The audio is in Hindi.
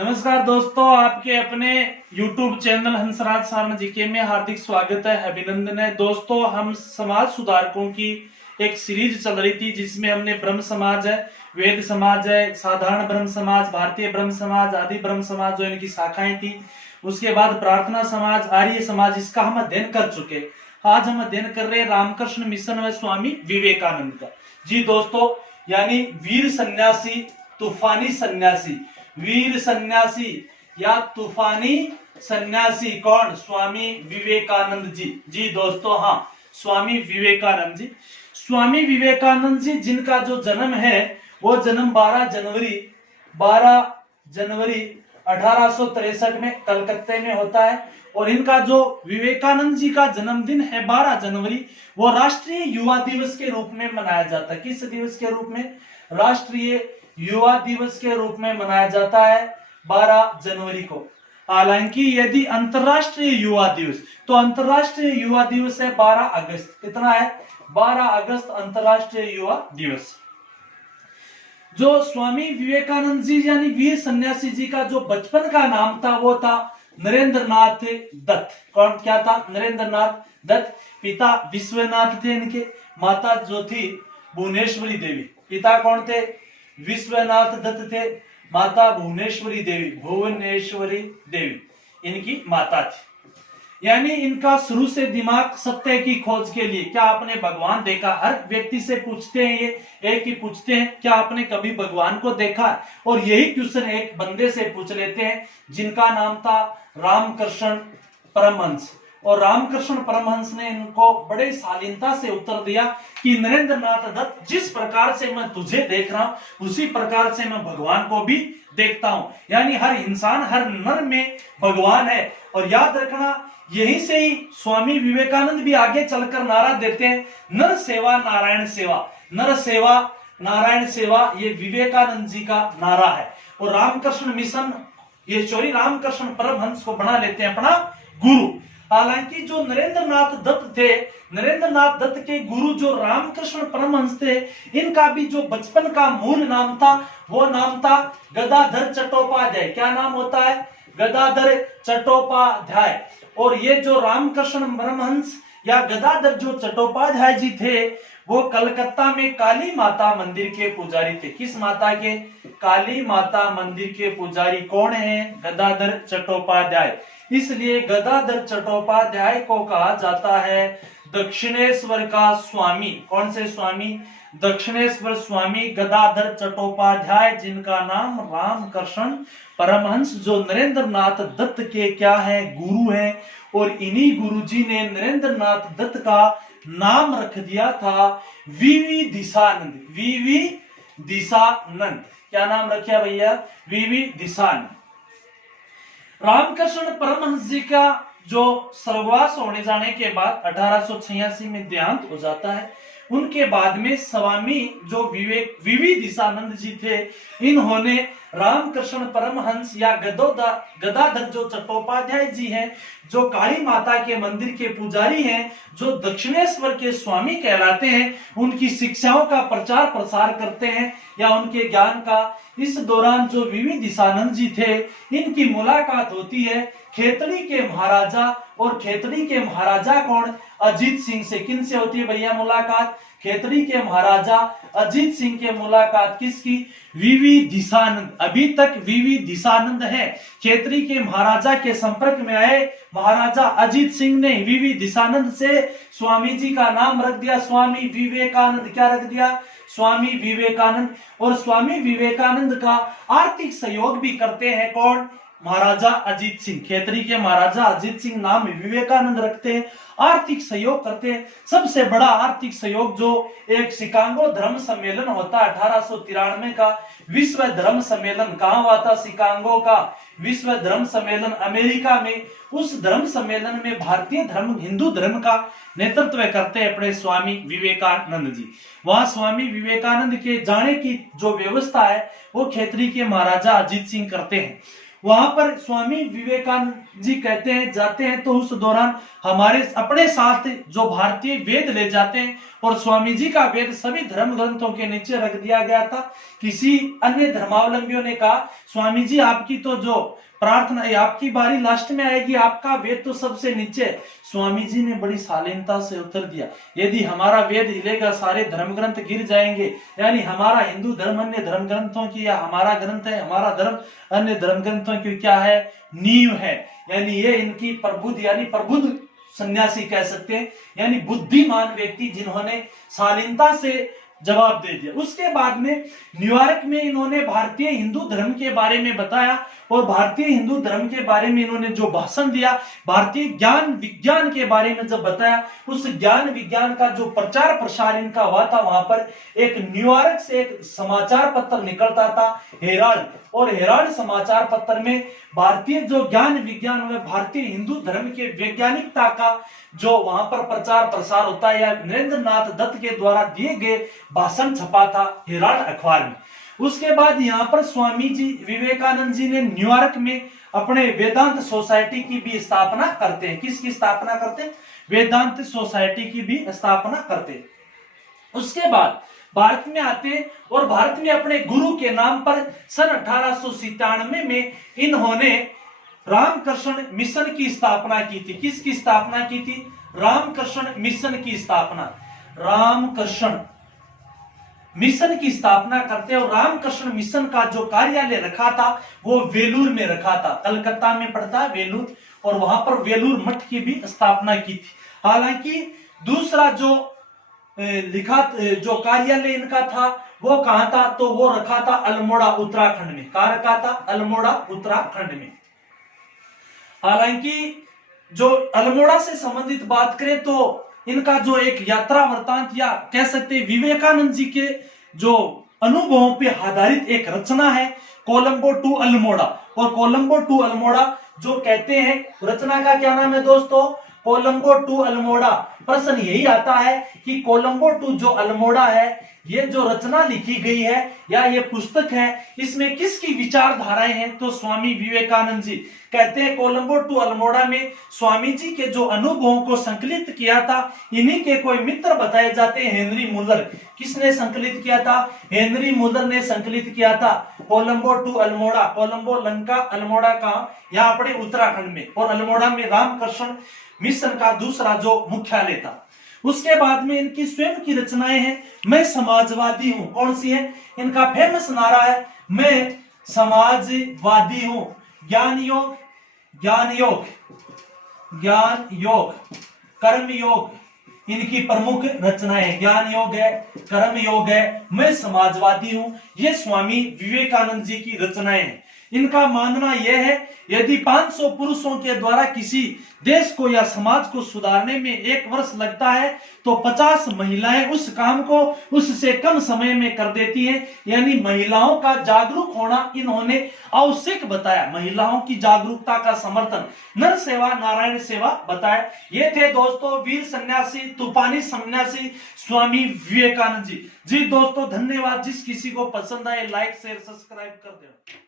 नमस्कार दोस्तों, आपके अपने YouTube channel Hansraj Sharma GK में हार्दिक स्वागत है, अभिनंदन है। दोस्तों, हम समाज सुधारकों की एक सीरीज चल रही थी जिसमें हमने ब्रह्म समाज है, वेद समाज है, साधारण ब्रह्म समाज, भारतीय ब्रह्म समाज, आदि ब्रह्म समाज जो इनकी शाखाएं थी, उसके बाद प्रार्थना समाज, आर्य समाज, इसका हम अध्ययन कर चुके। आज हम अध्ययन कर रहे हैं रामकृष्ण मिशन व स्वामी विवेकानंद का। जी दोस्तों, यानी वीर सन्यासी, तूफानी सन्यासी, वीर सन्यासी या तूफानी सन्यासी कौन? स्वामी विवेकानंद जी। जी दोस्तों, हाँ, स्वामी विवेकानंद जी। स्वामी विवेकानंद जी जिनका जो जन्म है वो जन्म 12 जनवरी 1863 में कलकत्ते में होता है। और इनका जो विवेकानंद जी का जन्मदिन है 12 जनवरी, वो राष्ट्रीय युवा दिवस के रूप में मनाया जाता है। किस दिवस के रूप में? राष्ट्रीय युवा दिवस के रूप में मनाया जाता है 12 जनवरी को। हालांकि यदि अंतरराष्ट्रीय युवा दिवस, तो अंतरराष्ट्रीय युवा दिवस है 12 अगस्त। कितना है? 12 अगस्त अंतरराष्ट्रीय युवा दिवस। जो स्वामी विवेकानंद जी यानी वीर सन्यासी जी का जो बचपन का नाम था वो था नरेंद्रनाथ दत्त। कौन? क्या था? नरेंद्रनाथ दत्त। पिता विश्वनाथ थे इनके, माता जो थी भुवनेश्वरी देवी। पिता कौन थे? विश्वनाथ दत्त थे, माता भुवनेश्वरी देवी, भुवनेश्वरी देवी इनकी माता थी। यानी इनका शुरू से दिमाग सत्य की खोज के लिए। क्या आपने भगवान देखा? हर व्यक्ति से पूछते हैं, ये एक ही पूछते हैं, क्या आपने कभी भगवान को देखा? और यही क्वेश्चन एक बंदे से पूछ लेते हैं जिनका नाम था रामकृष्ण परमहंस। और रामकृष्ण परमहंस ने इनको बड़े शालीनता से उत्तर दिया कि नरेंद्रनाथ दत्त, जिस प्रकार से मैं तुझे देख रहा हूं उसी प्रकार से मैं भगवान को भी देखता हूं। यानी हर इंसान, हर नर में भगवान है। और याद रखना, यहीं से ही स्वामी विवेकानंद भी आगे चलकर नारा देते हैं, नर सेवा नारायण सेवा, नर सेवा नारायण सेवा। ये विवेकानंद जी का नारा है। और रामकृष्ण मिशन, ये चौरी रामकृष्ण परमहंस को बना लेते हैं अपना गुरु। हालांकि जो नरेंद्रनाथ दत्त थे, नरेंद्रनाथ दत्त के गुरु जो रामकृष्ण परमहंस थे, इनका भी जो बचपन का मूल नाम था वो नाम था गदाधर चट्टोपाध्याय। क्या नाम होता है? गदाधर चट्टोपाध्याय। और ये जो रामकृष्ण परमहंस या गदाधर जो चट्टोपाध्याय जी थे, वो कलकत्ता में काली माता मंदिर के पुजारी थे। किस माता के? काली माता मंदिर के पुजारी कौन है? गदाधर चट्टोपाध्याय। इसलिए गदाधर चट्टोपाध्याय को कहा जाता है दक्षिणेश्वर का स्वामी। कौन से स्वामी? दक्षिणेश्वर स्वामी गदाधर चट्टोपाध्याय, जिनका नाम रामकृष्ण परमहंस, जो नरेंद्रनाथ दत्त के क्या है? गुरु हैं। और इन्हीं गुरुजी ने नरेंद्रनाथ दत्त का नाम रख दिया था वीवी दिशानंद। वीवी दिशानंद। क्या नाम रखा भैया? वीवी दिशानंद। रामकृष्ण परमहंस जी का जो स्वर्गवास होने जाने के बाद 1886 में देहांत हो जाता है। उनके बाद में स्वामी जो वीवी दिशानंद जी थे, इन्होंने रामकृष्ण परमहंस या गदाधर जो चट्टोपाध्याय जी हैं, जो काली माता के मंदिर के पुजारी हैं, जो दक्षिणेश्वर के स्वामी कहलाते हैं, उनकी शिक्षाओं का प्रचार प्रसार करते हैं या उनके ज्ञान का। इस दौरान जो वीवी दिशानंद जी थे, इनकी मुलाकात होती है खेतड़ी के महाराजा। और खेतड़ी के महाराजा कौन? अजीत सिंह से। किन से होती है भैया मुलाकात? खेतड़ी के महाराजा अजीत सिंह के मुलाकात किसकी? वीवी दिशानंद। अभी तक वीवी दिशानंद है। खेतड़ी के महाराजा के संपर्क में आए महाराजा अजीत सिंह ने वीवी दिशानंद से स्वामी जी का नाम रख दिया स्वामी विवेकानंद। क्या रख दिया? स्वामी विवेकानंद। और स्वामी विवेकानंद का आर्थिक सहयोग भी करते हैं कौन? महाराजा अजीत सिंह। खेतरी के महाराजा अजीत सिंह नाम विवेकानंद रखते हैं, आर्थिक सहयोग करते हैं। सबसे बड़ा आर्थिक सहयोग जो एक शिकागो धर्म सम्मेलन होता है 1893 का विश्व धर्म सम्मेलन, कहां हुआ था? शिकागो का विश्व धर्म सम्मेलन अमेरिका में। उस धर्म सम्मेलन में भारतीय धर्म, हिंदू धर्म का नेतृत्व करते हैं अपने स्वामी विवेकानंद जी। वहां स्वामी विवेकानंद के जाने की जो व्यवस्था है वो खेतरी के महाराजा अजीत सिंह करते हैं। वहां पर स्वामी विवेकानंद जी कहते हैं, जाते हैं तो उस दौरान हमारे अपने साथ जो भारतीय वेद ले जाते हैं और स्वामी जी का वेद सभी धर्म ग्रंथों के नीचे रख दिया गया था। किसी अन्य धर्मावलंबियों ने कहा स्वामी जी आपकी तो जो प्रार्थना आपकी बारी लास्ट में आएगी, आपका वेद तो सबसे नीचे। स्वामी जी ने बड़ी शालीनता से उत्तर दिया, यदि हमारा वेद हिलेगा सारे धर्म ग्रंथ गिर जाएंगे, यानी हमारा हिंदू धर्म अन्य धर्म ग्रंथों की, या हमारा ग्रंथ है हमारा धर्म अन्य धर्म ग्रंथों की क्या है, नींव है। यानी ये इनकी प्रबुद्ध यानी प्रबुद्ध सन्यासी कह सकते हैं, यानी बुद्धिमान व्यक्ति जिन्होंने शालीनता से जवाब दे दिया। उसके बाद में न्यूयॉर्क में इन्होंने भारतीय हिंदू धर्म के बारे में बताया, और भारतीय हिंदू धर्म के बारे में इन्होंने जो भाषण दिया, भारतीय ज्ञान विज्ञान के बारे में जब बताया, उस ज्ञान विज्ञान का जो प्रचार प्रसार इनका हुआ था, वहां पर एक न्यूयॉर्क से एक समाचार पत्र निकलता था हेराल्ड, और हेराल्ड समाचार पत्र में भारतीय जो ज्ञान विज्ञान में भारतीय हिंदू धर्म के वैज्ञानिकता का जो वहां पर प्रचार प्रसार होता है, या नरेंद्र नाथ दत्त के द्वारा दिए गए भाषण छपा था हेराल्ड अखबार में। उसके बाद यहाँ पर स्वामी जी विवेकानंद जी ने न्यूयॉर्क में अपने वेदांत सोसाइटी की भी स्थापना करते हैं। किसकी स्थापना करते हैं? वेदांत सोसाइटी की भी स्थापना करते हैं। उसके बाद भारत में आते और भारत में अपने गुरु के नाम पर सन 1897 में इन्होंने रामकृष्ण मिशन की स्थापना की थी। किसकी स्थापना की थी? रामकृष्ण मिशन की स्थापना। रामकृष्ण मिशन की स्थापना करते, और रामकृष्ण मिशन का जो कार्यालय रखा था वो वेलूर में रखा था, कलकत्ता में पड़ता है वेलूर, और वहां पर वेलूर मठ की भी स्थापना की थी। हालांकि दूसरा जो लिखा जो कार्यालय इनका था वो कहां था? तो वो रखा था अल्मोड़ा उत्तराखंड में। कहां रखा था? अल्मोड़ा उत्तराखंड में। हालांकि जो अल्मोड़ा से संबंधित बात करें तो इनका जो एक यात्रा वृतांत, या कह सकते हैं विवेकानंद जी के जो अनुभवों पे आधारित एक रचना है कोलंबो टू अल्मोड़ा। और कोलंबो टू अल्मोड़ा जो कहते हैं, रचना का क्या नाम है दोस्तों? कोलंबो टू अल्मोड़ा। प्रश्न यही आता है कि कोलंबो टू जो अल्मोड़ा है, ये जो रचना लिखी गई है या ये पुस्तक है, इसमें किसकी विचारधाराएं हैं? तो स्वामी विवेकानंद जी। कहते हैं कोलंबो टू अल्मोड़ा में स्वामी जी के जो अनुभवों को संकलित किया था, इन्हीं के कोई मित्र बताए जाते हैं, हेनरी मुलर। किसने संकलित किया था? हेनरी मुलर ने संकलित किया था कोलंबो टू अल्मोड़ा। कोलंबो लंका, अल्मोड़ा का यहाँ पड़े उत्तराखंड में, और अल्मोड़ा में रामकृष्ण मिशन का दूसरा जो मुख्यालय था। उसके बाद में इनकी स्वयं की रचनाएं हैं। मैं समाजवादी हूं। कौन सी है? इनका फेमस नारा है, मैं समाजवादी हूं। ज्ञान योग, ज्ञान योग, ज्ञान योग, कर्म योग इनकी प्रमुख रचनाएं। ज्ञान योग है, कर्म योग है, मैं समाजवादी हूं, ये स्वामी विवेकानंद जी की रचनाएं हैं। इनका मानना यह है यदि 500 पुरुषों के द्वारा किसी देश को या समाज को सुधारने में 1 वर्ष लगता है तो 50 महिलाएं उस काम को उससे कम समय में कर देती हैं। यानी महिलाओं का जागरूक होना इन्होंने आवश्यक बताया। महिलाओं की जागरूकता का समर्थन, नर सेवा नारायण सेवा बताया। ये थे दोस्तों वीर सन्यासी, तूफानी सन्यासी स्वामी विवेकानंद जी। जी दोस्तों धन्यवाद। जिस किसी को पसंद आए लाइक शेयर सब्सक्राइब कर दे।